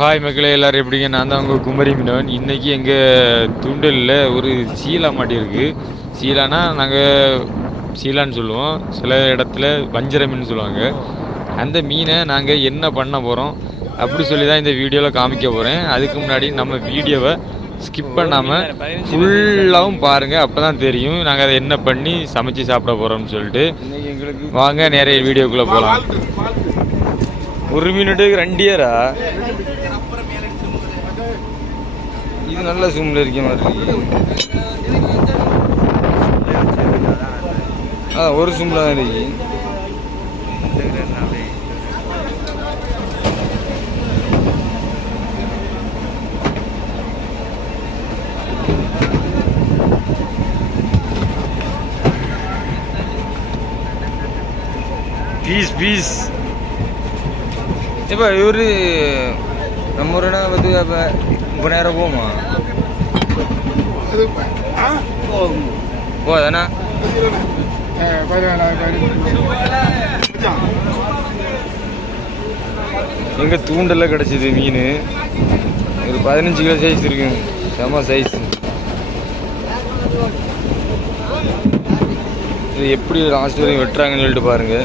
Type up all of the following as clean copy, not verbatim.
Hi மக்களே, எல்லோரும் எப்படிங்க? நான் தான் உங்கள் குமரி மீனவன். இன்றைக்கி எங்கள் தூண்டலில் ஒரு சீலா மாட்டியிருக்கு. சீலானா நாங்கள் சீலான்னு சொல்லுவோம், சில இடத்துல வஞ்சர மீன் சொல்லுவாங்க. அந்த மீனை நாங்கள் என்ன பண்ண போகிறோம் அப்படி சொல்லி தான் இந்த வீடியோவில் காமிக்க போகிறேன். அதுக்கு முன்னாடி நம்ம வீடியோவை ஸ்கிப் பண்ணாமல் ஃபுல்லாகவும் பாருங்கள், அப்போ தான் தெரியும் நாங்கள் அதை என்ன பண்ணி சமைச்சு சாப்பிட போகிறோம்னு சொல்லிட்டு. வாங்க நிறைய வீடியோக்குள்ளே போகலாம். ஒரு மீனுக்கு 2 இயரா? இது நல்ல சூம்ல இருக்க மாதிரி இருக்கு. ஒரு சூம்ல தான் இருக்கு. பீஸ் பீஸ் இப்போ இவரு நம்ம ஒரு இடம் வந்து அப்போ இப்போ நேரம் போமா போதாண்ணா? எங்க தூண்டல்ல கிடைச்சது மீன் ஒரு 15 கிலோ சைஸ் இருக்கு, செம சைஸ். இது எப்படி லாஸ்ட் வரையும் வெட்டுறாங்கன்னு சொல்லிட்டு பாருங்க,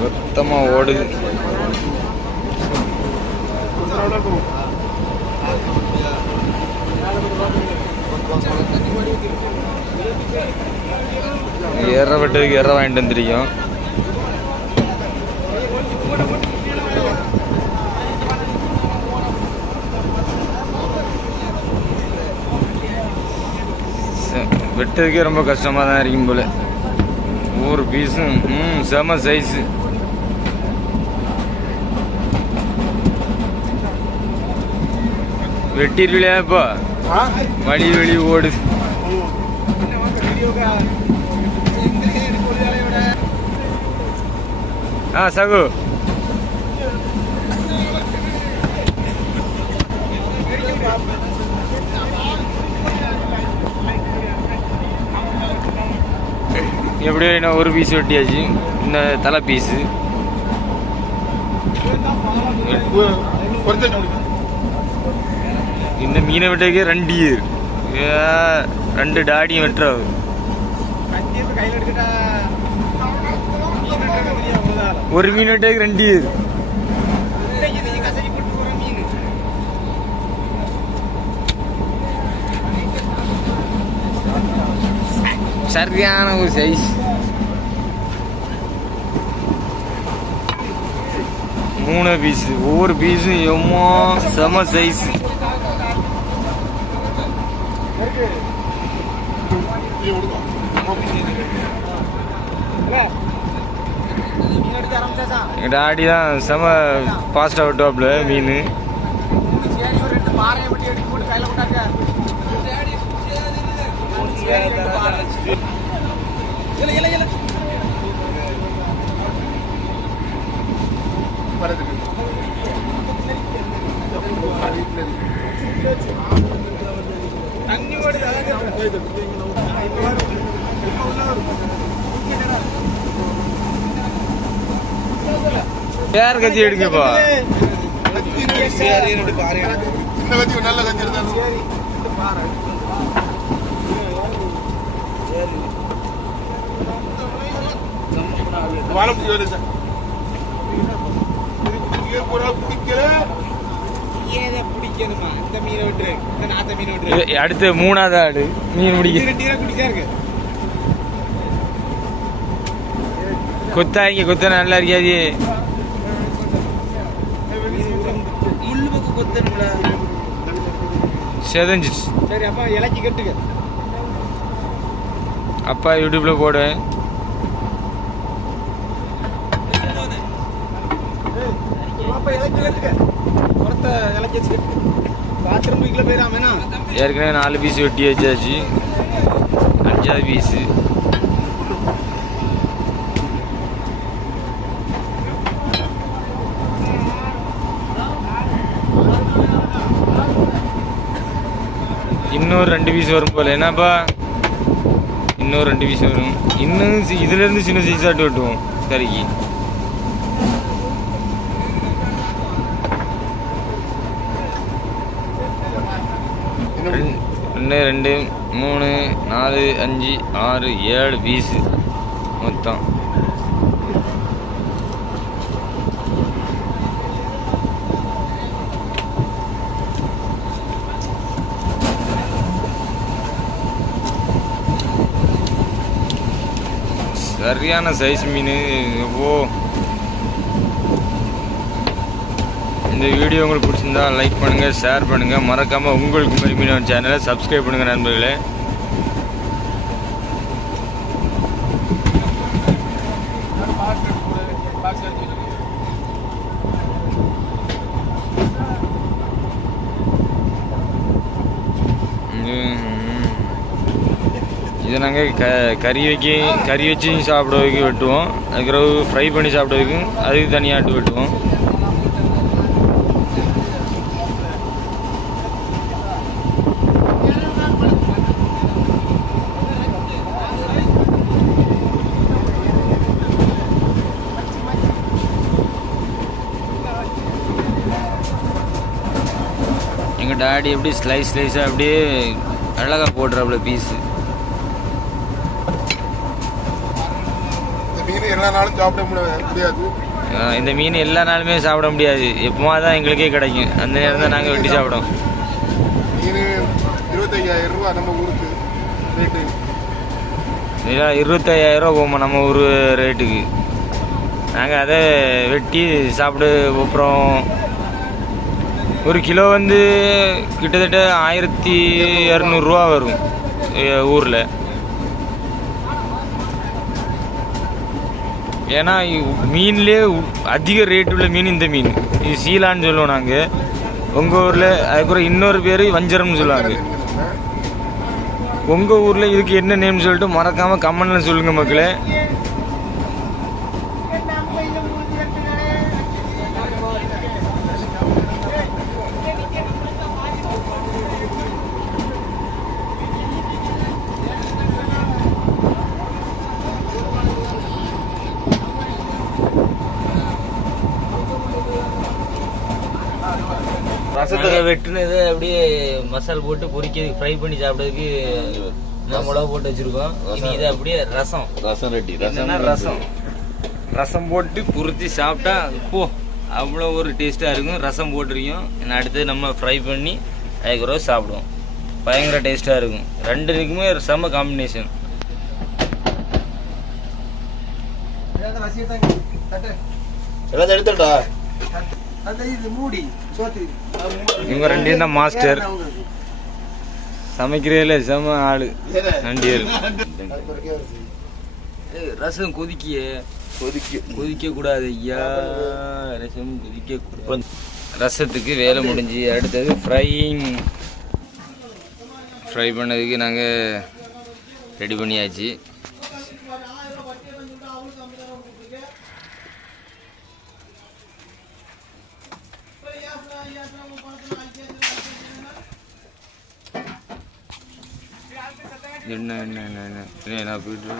மொத்தமா ஓடுது. எற வெட்டதுக்கு எற வாங்கிட்டு வந்துருக்கோம். வெட்டதுக்கே ரொம்ப கஷ்டமா தான் இருக்கும் போல. ஒவ்வொரு பீஸும் செம சைஸு. வெட்டிருவிலையா? இப்போ வழி வெளி ஓடுது. சகு எப்படியோ என்ன ஒரு பீஸ் வெட்டியாச்சு. இந்த தலை பீஸு இந்த மீனை வெட்டதுக்கு 2 இயர், 2 டாடியும் வெட்டுறாரு. ஒரு மீன் வெட்டதுக்கு 2 இயர். சரியான ஒரு சைஸ். 3 பீஸ், ஒவ்வொரு பீஸும் எம்மோ செம சைஸ். டாடி தான் செம ஃபாஸ்ட்டாக விட்டுவாப்புல மீன். யார் கத்தி எடுங்கப்பா? அடுத்து 3ஆவது ஆடு மீன் பிடிக்க. கொத்தாங்க, கொத்த நல்லா இருக்காது. செதஞ்சிச்சு. சரி அப்பா இலக்கி கட்டுங்க. அப்பா யூடியூப்ல போடுவேன். ஏற்கனவே 4 பீஸ் வெட்டி வச்சாச்சு, 5ஆவது பீஸு. இன்னொரு 2 பீஸ் வரும் போல. என்னப்பா? இன்னொரு 2 பீஸ் வரும். இன்னும் இதுல இருந்து சின்ன சைஸாட்டு வெட்டுவோம் கறிக்கு. ஒன்று 2 3 4 5 6 7 பீஸு மொத்தம். சரியான சைஸ் மீன். இந்த வீடியோ உங்களுக்கு பிடிச்சிருந்தா லைக் பண்ணுங்கள், ஷேர் பண்ணுங்கள், மறக்காமல் உங்கள் குமரி மீனவன் சேனலை சப்ஸ்கிரைப் பண்ணுங்கள் நண்பர்களே. இதை நாங்கள் கறி வச்சு சாப்பிடுறதுக்கு வெட்டுவோம். அதுக்கப்புறம் ஃப்ரை பண்ணி சாப்பிடுறதுக்கு அதுக்கு தனியாட்டு வெட்டுவோம். எங்கள் டாடி எப்படி ஸ்லைஸாக அப்படியே அழகாக போடுறாப்புல பீஸு. எல்லா நாளும் சாப்பிட முடியாது. இந்த மீன் எல்லா நாளுமே சாப்பிட முடியாது. எப்போமா தான் எங்களுக்கே கிடைக்கும். அந்த நேரம் தான் நாங்கள் வெட்டி சாப்பிடுவோம். மீன் 25,000 ரூபா நம்ம ஊருக்கு ரேட்டு. 25,000 ரூபா போகும் நம்ம ஊர் ரேட்டுக்கு. நாங்கள் அதை வெட்டி சாப்பிடு. அப்புறம் ஒரு கிலோ வந்து கிட்டத்தட்ட 1,200 வரும் ஊரில். ஏன்னா மீன்லேயே அதிக ரேட் உள்ள மீன் இந்த மீன். இது சீலான்னு சொல்லுவோம் நாங்கள் உங்கள் ஊரில். அதுக்கப்புறம் இன்னொரு பேர் வஞ்சரம்னு சொல்லுவாங்க. உங்கள் ஊரில் இதுக்கு என்ன நேம்னு சொல்லிட்டு மறக்காமல் கமெண்ட்ல சொல்லுங்கள் மக்களே. ரசத்தை வெட்டுனதை அப்படியே மசால் போட்டு பொரிக்கிறதுக்கு ஃப்ரை பண்ணி சாப்பிட்றதுக்கு மிளகா போட்டு வச்சிருக்கோம். இனி இதை அப்படியே ரசம் போட்டு பொரிச்சு சாப்பிட்டா இப்போ அவ்வளோ ஒரு டேஸ்ட்டாக இருக்கும். ரசம் போட்டிருக்கோம். அடுத்து நம்ம ஃப்ரை பண்ணி அதுக்கப்புறம் சாப்பிடுவோம். பயங்கர டேஸ்ட்டாக இருக்கும். ரெண்டுக்குமே செம்ம காம்பினேஷன். எடுத்துட்டா இவங்க 2 தான் மாஸ்டர். சமைக்கிறதுல செம ஆளு நண்டியர். ரசம் கொதிக்க கூடாது ஐயா. ரசம் கொதிக்க கூடாது. ரசத்துக்கு வேலை முடிஞ்சு அடுத்தது ஃப்ரை பண்ணதுக்கு நாங்கள் ரெடி பண்ணியாச்சு. என்ன போயிட்டு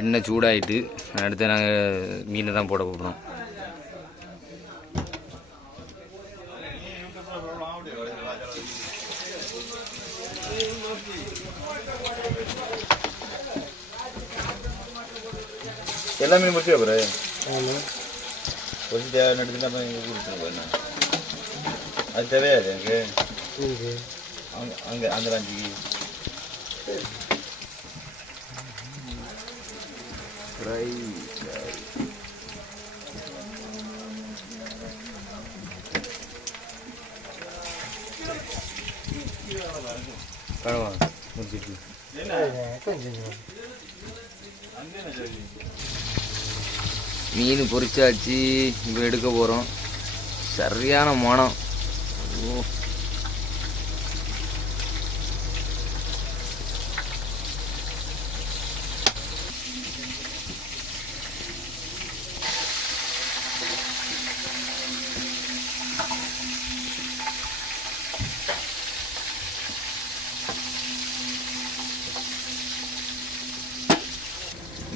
எண்ணெய் சூடாயிட்டு அடுத்து நாங்கள் மீனை தான் போட போகிறோம். எல்லா மீன் முடிச்சு அப்புறம் கொஞ்சம் தேவை எடுத்துட்டு நம்ம கொடுத்துருவோம். என்ன அது தேவையாது எனக்கு அங்கே அந்த 5 ஃப்ரை முடிச்சிட்டு மீன் பொரிச்சாச்சு. இப்போ எடுக்க போகிறோம். சரியான மனம்.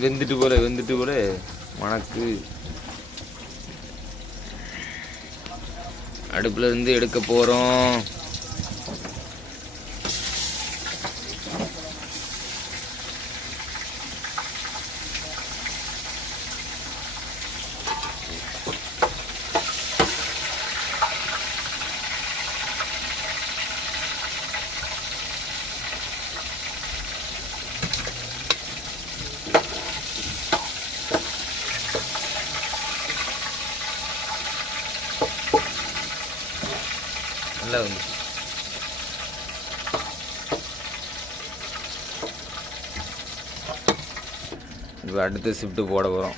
வெந்துட்டு போல மணக்கு. அடுப்புல இருந்து எடுக்க போகிறோம். நல்லா வந்து இப்போ அடுத்த ஷிஃப்ட்டு போட போகிறோம்.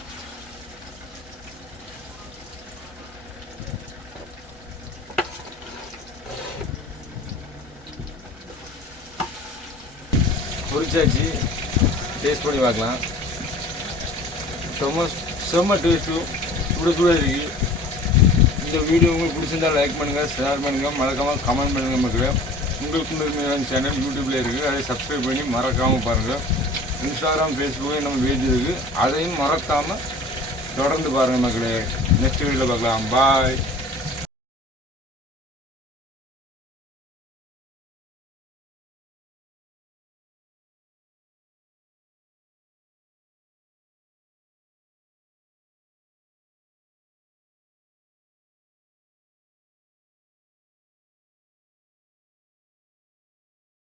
பொரிச்சாச்சு, டேஸ்ட் பண்ணி பார்க்கலாம். செம்ம டேஸ்ட்டு, சுட இருக்குது. இந்த வீடியோ உங்களுக்கு பிடிச்சிருந்தால் லைக் பண்ணுங்கள், ஷேர் பண்ணுங்கள், மறக்காமல் கமெண்ட் பண்ணுங்கள். மக்களே, உங்களுக்கு நிர்மீரான் சேனல் யூடியூப்பில் இருக்குது, அதை சப்ஸ்கிரைப் பண்ணி மறக்காமல் பாருங்கள். இன்ஸ்டாகிராம், ஃபேஸ்புக்கில் நம்ம பேஜ் இருக்குது, அதையும் மறக்காமல் தொடர்ந்து பாருங்கள் மக்களே. நெக்ஸ்ட் வீடியோவில் பார்க்கலாம். பாய்.